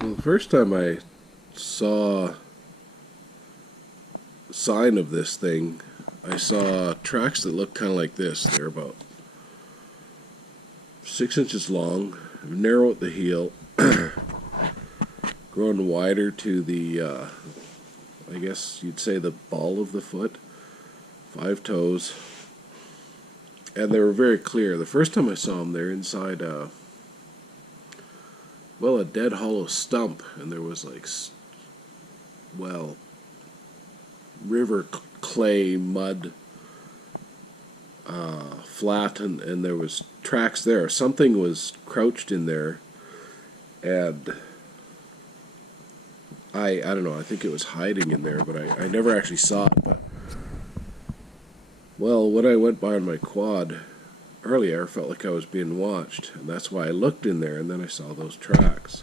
So the first time I saw a sign of this thing, I saw tracks that looked kind of like this. They're about 6 inches long, narrow at the heel, growing wider to the, I guess you'd say the ball of the foot, 5 toes, and they were very clear. The first time I saw them, they're inside a dead hollow stump, and there was like, river clay, mud, flat, and there was tracks there. Something was crouched in there, and I don't know, I think it was hiding in there, but I never actually saw it. But, well, when I went by on my quad earlier, I felt like I was being watched, and that's why I looked in there, and then I saw those tracks.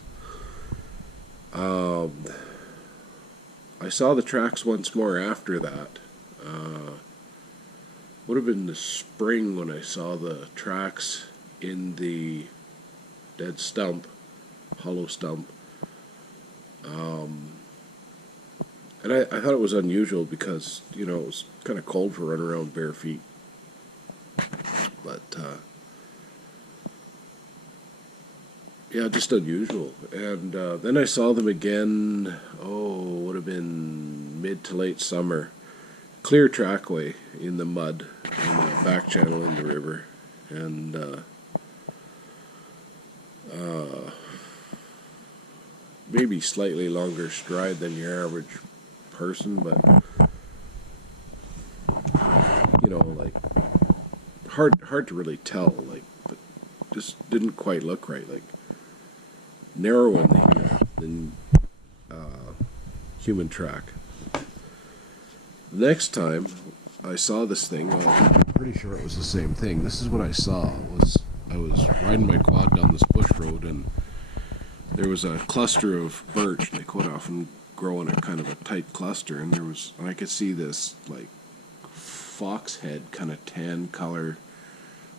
I saw the tracks once more after that. Would have been the spring when I saw the tracks in the dead stump, hollow stump. And I thought it was unusual because, it was kind of cold for running around bare feet. But, yeah, just unusual. And then I saw them again, would have been mid to late summer. Clear trackway in the mud, in the back channel in the river. And maybe slightly longer stride than your average person, but, like, hard to really tell, like, but just didn't quite look right, like, narrower in the heel than human track. The next time I saw this thing, well, I'm pretty sure it was the same thing. This is what I saw. I was riding my quad down this bush road, and there was a cluster of birch. They quite often grow in a kind of a tight cluster, and I could see this like fox head, kind of tan color,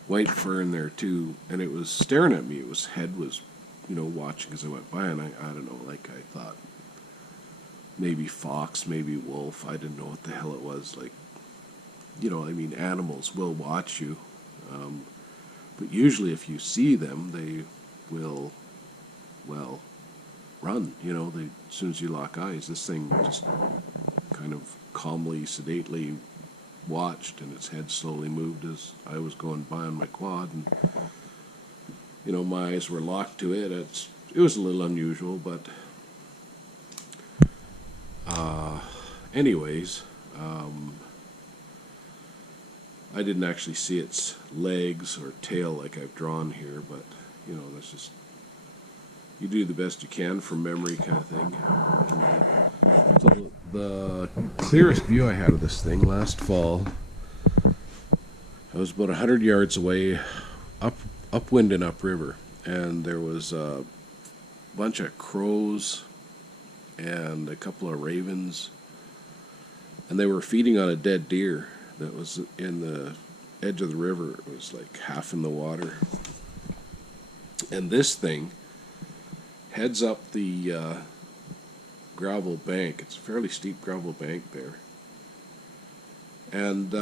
white fur in there too, and it was staring at me. Its head was, watching as I went by, and I don't know, like I thought maybe fox, maybe wolf. I didn't know what the hell it was. Like, animals will watch you, but usually if you see them, they will, run. As soon as you lock eyes, this thing just kind of calmly, sedately watched, and its head slowly moved as I was going by on my quad, and my eyes were locked to it. It was a little unusual, but anyways, I didn't actually see its legs or tail like I've drawn here, but that's just, you do the best you can from memory, kind of thing. And, so the clearest view I had of this thing last fall, I was about 100 yards away, upwind and upriver, and there was a bunch of crows and a couple of ravens, and they were feeding on a dead deer that was in the edge of the river. It was like half in the water, and this thing heads up the gravel bank. It's a fairly steep gravel bank there, and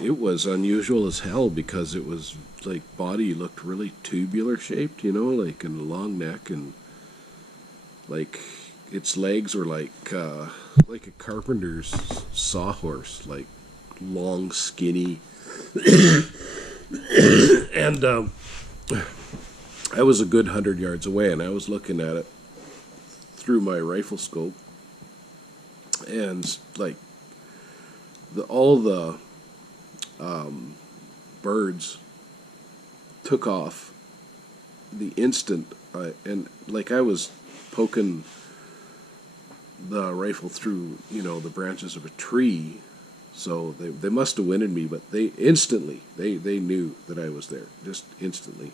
it was unusual as hell because it was like body looked really tubular shaped, like in a long neck, and like its legs were like a carpenter's sawhorse, like long, skinny, and I was a good 100 yards away, and I was looking at it through my rifle scope, and like all the birds took off the instant, and like I was poking the rifle through, the branches of a tree, so they must have winded me, but they instantly, they knew that I was there, just instantly.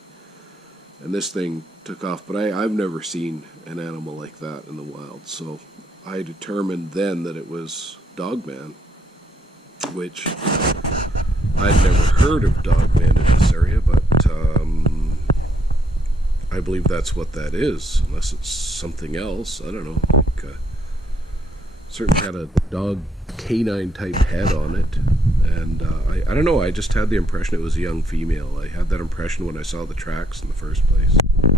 And this thing took off, but I've never seen an animal like that in the wild, so I determined then that it was Dogman, which I'd never heard of Dogman in this area, but I believe that's what that is, unless it's something else. I don't know. Like, certainly had a dog canine type head on it, and I don't know. I just had the impression it was a young female. I had that impression when I saw the tracks in the first place.